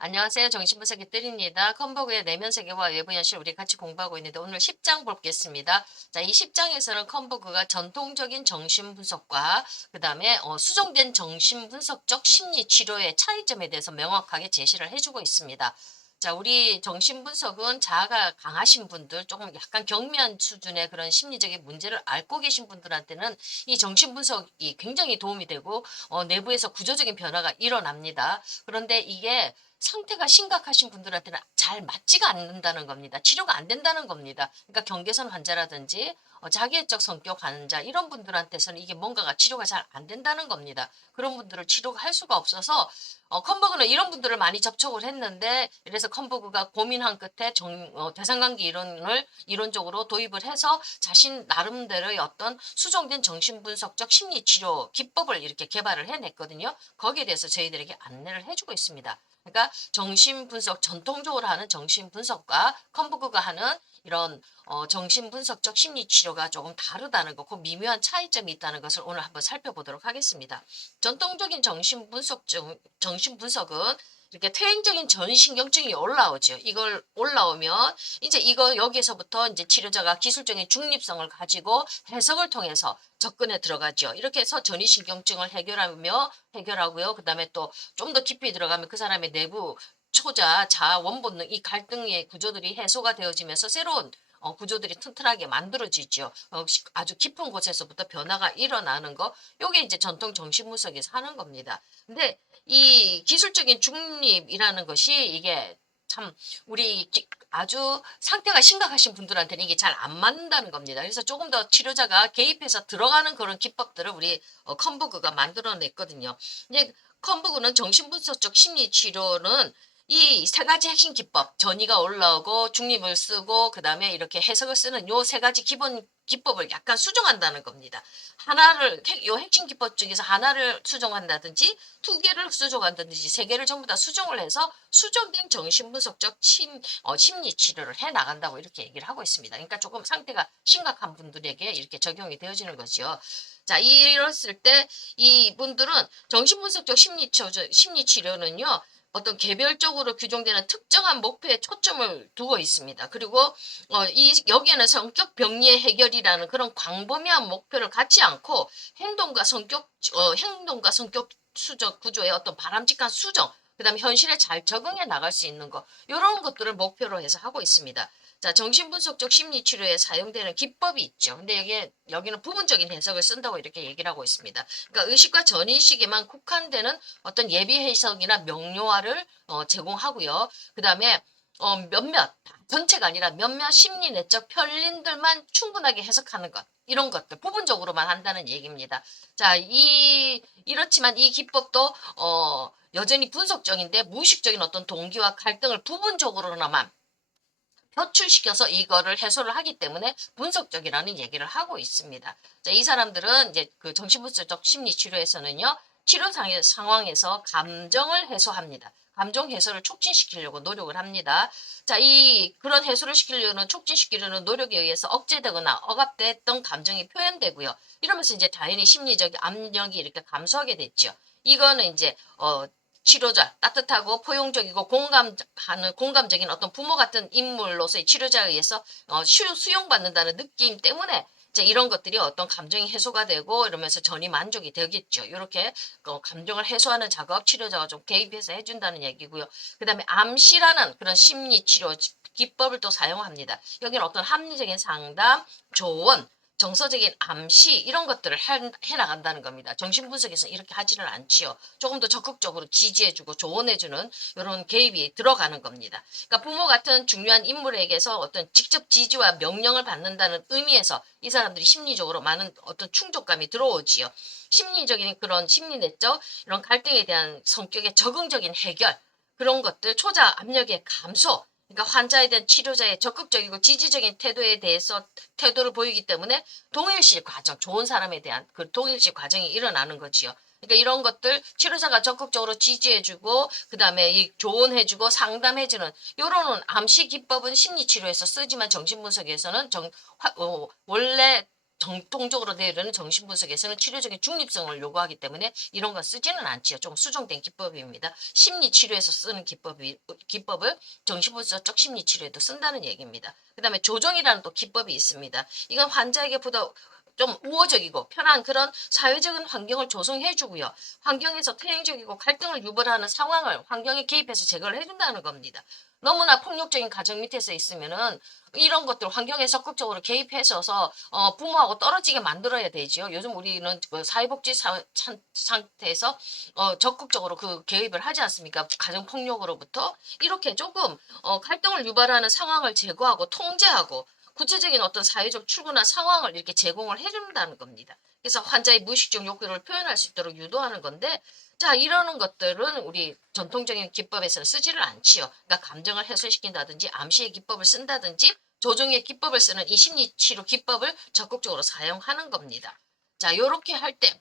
안녕하세요. 정신분석의 뜰입니다. 컨버그의 내면 세계와 외부 현실 우리 같이 공부하고 있는데 오늘 10장 보겠습니다. 자, 이 10장에서는 컨버그가 전통적인 정신분석과 그다음에 수정된 정신분석적 심리치료의 차이점에 대해서 명확하게 제시를 해주고 있습니다. 자, 우리 정신분석은 자아가 강하신 분들, 조금 약간 경미한 수준의 그런 심리적인 문제를 앓고 계신 분들한테는 이 정신분석이 굉장히 도움이 되고 내부에서 구조적인 변화가 일어납니다. 그런데 이게 상태가 심각하신 분들한테는 잘 맞지가 않는다는 겁니다. 치료가 안 된다는 겁니다. 그러니까 경계선 환자라든지 자기애적 성격 환자 이런 분들한테서는 이게 뭔가가 치료가 잘 안 된다는 겁니다. 그런 분들을 치료가 할 수가 없어서 컨버그는 이런 분들을 많이 접촉을 했는데 이래서 컨버그가 고민한 끝에 대상관계 이론을 이론적으로 도입을 해서 자신 나름대로의 어떤 수정된 정신분석적 심리치료 기법을 이렇게 개발을 해냈거든요. 거기에 대해서 저희들에게 안내를 해주고 있습니다. 그러니까 정신분석 전통적으로 하는 정신분석과 컨버그가 하는 이런 정신분석적 심리치료가 조금 다르다는 거, 그 미묘한 차이점이 있다는 것을 오늘 한번 살펴보도록 하겠습니다. 전통적인 정신분석은 이렇게 퇴행적인 전신경증이 올라오죠. 이걸 올라오면 이제 이거 여기에서부터 이제 치료자가 기술적인 중립성을 가지고 해석을 통해서 접근에 들어가죠. 이렇게 해서 전이신경증을 해결하고요. 그다음에 또 좀 더 깊이 들어가면 그 사람의 내부 초자, 자아, 원본능 이 갈등의 구조들이 해소가 되어지면서 새로운 구조들이 튼튼하게 만들어지죠. 아주 깊은 곳에서부터 변화가 일어나는 거, 요게 이제 전통 정신분석에서 하는 겁니다. 근데 이 기술적인 중립이라는 것이 이게 참 우리 아주 상태가 심각하신 분들한테는 이게 잘 안 맞는다는 겁니다. 그래서 조금 더 치료자가 개입해서 들어가는 그런 기법들을 우리 컨버그가 만들어냈거든요. 이제 컨버그는 정신분석적 심리치료는 이 세 가지 핵심 기법, 전이가 올라오고 중립을 쓰고 그다음에 이렇게 해석을 쓰는 요 세 가지 기본 기법을 약간 수정한다는 겁니다. 하나를 요 핵심 기법 중에서 하나를 수정한다든지 두 개를 수정한다든지 세 개를 전부 다 수정을 해서 수정된 정신분석적 심리 치료를 해 나간다고 이렇게 얘기를 하고 있습니다. 그러니까 조금 상태가 심각한 분들에게 이렇게 적용이 되어지는 거죠. 자, 이랬을 때 이분들은 정신분석적 심리 치료는요. 어떤 개별적으로 규정되는 특정한 목표에 초점을 두고 있습니다. 그리고 여기에는 성격 병리의 해결이라는 그런 광범위한 목표를 갖지 않고 행동과 성격 수정 구조의 어떤 바람직한 수정, 그다음에 현실에 잘 적응해 나갈 수 있는 것, 이런 것들을 목표로 해서 하고 있습니다. 자, 정신분석적 심리치료에 사용되는 기법이 있죠. 근데 여기는 부분적인 해석을 쓴다고 이렇게 얘기를 하고 있습니다. 그러니까 의식과 전의식에만 국한되는 어떤 예비 해석이나 명료화를 제공하고요. 그 다음에 몇몇 전체가 아니라 몇몇 심리 내적 편린들만 충분하게 해석하는 것. 이런 것들 부분적으로만 한다는 얘기입니다. 자, 이렇지만 이 기법도 여전히 분석적인데 무의식적인 어떤 동기와 갈등을 부분적으로나마 표출시켜서 이거를 해소를 하기 때문에 분석적이라는 얘기를 하고 있습니다. 자, 이 사람들은 이제 그 정신분석적 심리치료에서는요, 치료 상황에서 감정을 해소합니다. 감정 해소를 촉진시키려고 노력을 합니다. 자, 그런 해소를 촉진시키려는 노력에 의해서 억제되거나 억압됐던 감정이 표현되고요. 이러면서 이제 당연히 심리적 압력이 이렇게 감소하게 됐죠. 이거는 이제, 치료자, 따뜻하고 포용적이고 공감적인 어떤 부모 같은 인물로서의 치료자에 의해서 수용받는다는 느낌 때문에 이제 이런 것들이 어떤 감정이 해소가 되고 이러면서 전이 만족이 되겠죠. 이렇게 감정을 해소하는 작업 치료자가 좀 개입해서 해준다는 얘기고요. 그 다음에 암시라는 그런 심리치료 기법을 또 사용합니다. 여기는 어떤 합리적인 상담, 조언, 정서적인 암시 이런 것들을 해나간다는 겁니다. 정신분석에서는 이렇게 하지는 않지요. 조금 더 적극적으로 지지해주고 조언해주는 이런 개입이 들어가는 겁니다. 그러니까 부모 같은 중요한 인물에게서 어떤 직접 지지와 명령을 받는다는 의미에서 이 사람들이 심리적으로 많은 어떤 충족감이 들어오지요. 심리적인 그런 심리 내적 이런 갈등에 대한 성격의 적응적인 해결 그런 것들 초자 압력의 감소 그러니까 환자에 대한 치료자의 적극적이고 지지적인 태도를 보이기 때문에 동일시 과정, 좋은 사람에 대한 그 동일시 과정이 일어나는 거지요. 그러니까 이런 것들 치료자가 적극적으로 지지해주고 그다음에 이 조언해주고 상담해주는 이런 암시 기법은 심리치료에서 쓰지만 정신분석에서는 원래 정통적으로 내려는 정신분석에서는 치료적인 중립성을 요구하기 때문에 이런 건 쓰지는 않지요. 좀 수정된 기법입니다. 심리치료에서 쓰는 기법을 정신분석적 심리치료에도 쓴다는 얘기입니다. 그 다음에 조정이라는 또 기법이 있습니다. 이건 환자에게 보다 좀 우호적이고 편한 그런 사회적인 환경을 조성해주고요. 환경에서 퇴행적이고 갈등을 유발하는 상황을 환경에 개입해서 제거를 해준다는 겁니다. 너무나 폭력적인 가정 밑에서 있으면은 이런 것들 환경에 적극적으로 개입해서서 부모하고 떨어지게 만들어야 되지요. 요즘 우리는 그 사회복지 상태에서 적극적으로 그 개입을 하지 않습니까? 가정 폭력으로부터 이렇게 조금 갈등을 유발하는 상황을 제거하고 통제하고 구체적인 어떤 사회적 출구나 상황을 이렇게 제공을 해준다는 겁니다. 그래서 환자의 무의식적 욕구를 표현할 수 있도록 유도하는 건데 자 이러는 것들은 우리 전통적인 기법에서는 쓰지를 않지요. 그러니까 감정을 해소시킨다든지 암시의 기법을 쓴다든지 조정의 기법을 쓰는 이 심리치료 기법을 적극적으로 사용하는 겁니다. 자 요렇게 할 때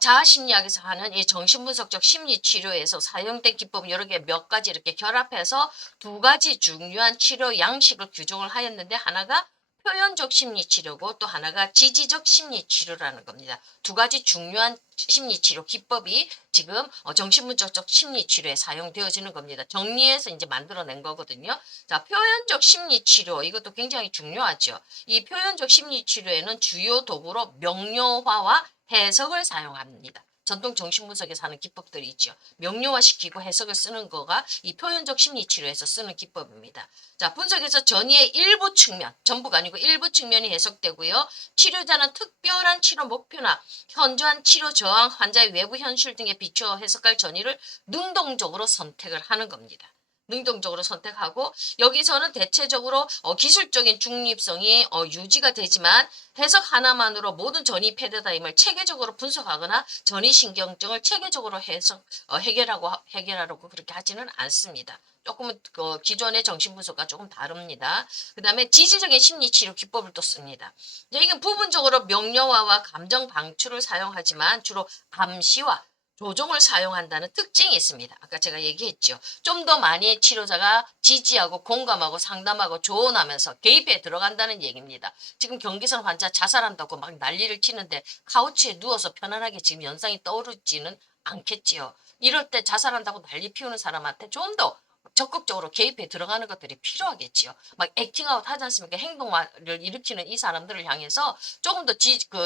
자아심리학에서 하는 이 정신분석적 심리치료에서 사용된 기법 여러 개 몇 가지 이렇게 결합해서 두 가지 중요한 치료 양식을 규정을 하였는데 하나가 표현적 심리치료고 또 하나가 지지적 심리치료라는 겁니다. 두 가지 중요한 심리치료 기법이 지금 정신분석적 심리치료에 사용되어지는 겁니다. 정리해서 이제 만들어낸 거거든요. 자, 표현적 심리치료 이것도 굉장히 중요하죠. 이 표현적 심리치료에는 주요 도구로 명료화와 해석을 사용합니다. 전통 정신분석에서 하는 기법들이 있죠. 명료화시키고 해석을 쓰는 거가 이 표현적 심리치료에서 쓰는 기법입니다. 자, 분석에서 전이의 일부 측면, 전부가 아니고 일부 측면이 해석되고요. 치료자는 특별한 치료 목표나 현저한 치료 저항, 환자의 외부 현실 등에 비추어 해석할 전이를 능동적으로 선택을 하는 겁니다. 능동적으로 선택하고 여기서는 대체적으로 기술적인 중립성이 유지가 되지만 해석 하나만으로 모든 전이 패러다임을 체계적으로 분석하거나 전이신경증을 체계적으로 해결하려고 그렇게 하지는 않습니다. 조금은 기존의 정신분석과 조금 다릅니다. 그 다음에 지지적인 심리치료 기법을 또 씁니다. 이건 부분적으로 명료화와 감정 방출을 사용하지만 주로 암시와 조종을 사용한다는 특징이 있습니다. 아까 제가 얘기했죠. 좀 더 많이 치료자가 지지하고 공감하고 상담하고 조언하면서 개입해 들어간다는 얘기입니다. 지금 경기선 환자 자살한다고 막 난리를 치는데 카우치에 누워서 편안하게 지금 연상이 떠오르지는 않겠지요. 이럴 때 자살한다고 난리 피우는 사람한테 좀 더 적극적으로 개입해 들어가는 것들이 필요하겠지요. 막 액팅아웃 하지 않습니까? 행동을 일으키는 이 사람들을 향해서 조금 더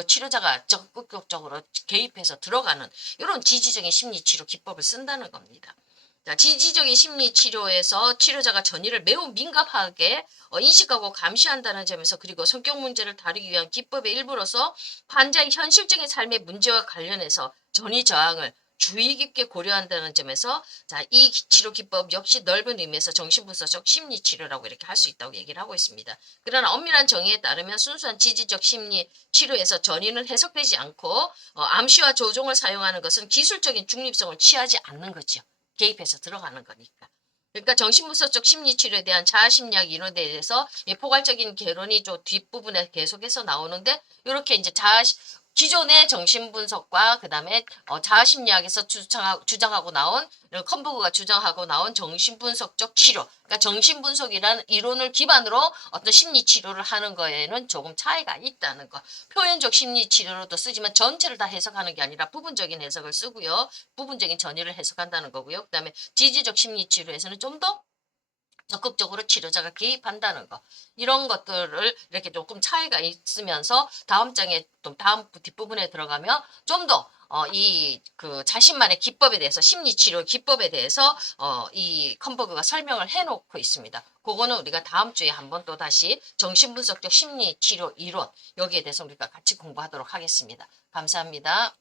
치료자가 적극적으로 개입해서 들어가는 이런 지지적인 심리치료 기법을 쓴다는 겁니다. 자, 지지적인 심리치료에서 치료자가 전이를 매우 민감하게 인식하고 감시한다는 점에서 그리고 성격 문제를 다루기 위한 기법의 일부로서 환자의 현실적인 삶의 문제와 관련해서 전이 저항을 주의 깊게 고려한다는 점에서 자, 이 치료 기법 역시 넓은 의미에서 정신분석적 심리치료라고 이렇게 할 수 있다고 얘기를 하고 있습니다. 그러나 엄밀한 정의에 따르면 순수한 지지적 심리 치료에서 전이는 해석되지 않고 암시와 조종을 사용하는 것은 기술적인 중립성을 취하지 않는 거죠. 개입해서 들어가는 거니까. 그러니까 정신분석적 심리치료에 대한 자아심리학 이론에 대해서 포괄적인 개론이 저 뒷부분에 계속해서 나오는데 이렇게 이제 기존의 정신분석과 그 다음에 자아심리학에서 주장하고 나온 컴버그가 주장하고 나온 정신분석적 치료 그러니까 정신분석이라는 이론을 기반으로 어떤 심리치료를 하는 거에는 조금 차이가 있다는 거 표현적 심리치료로도 쓰지만 전체를 다 해석하는 게 아니라 부분적인 해석을 쓰고요 부분적인 전이를 해석한다는 거고요 그 다음에 지지적 심리치료에서는 좀 더 적극적으로 치료자가 개입한다는 거 이런 것들을 이렇게 조금 차이가 있으면서 다음 장에 또 다음 뒷부분에 들어가면 좀 더 이 그 자신만의 기법에 대해서 심리치료 기법에 대해서 이 컴버그가 설명을 해놓고 있습니다. 그거는 우리가 다음 주에 한번 또 다시 정신분석적 심리치료 이론 여기에 대해서 우리가 같이 공부하도록 하겠습니다. 감사합니다.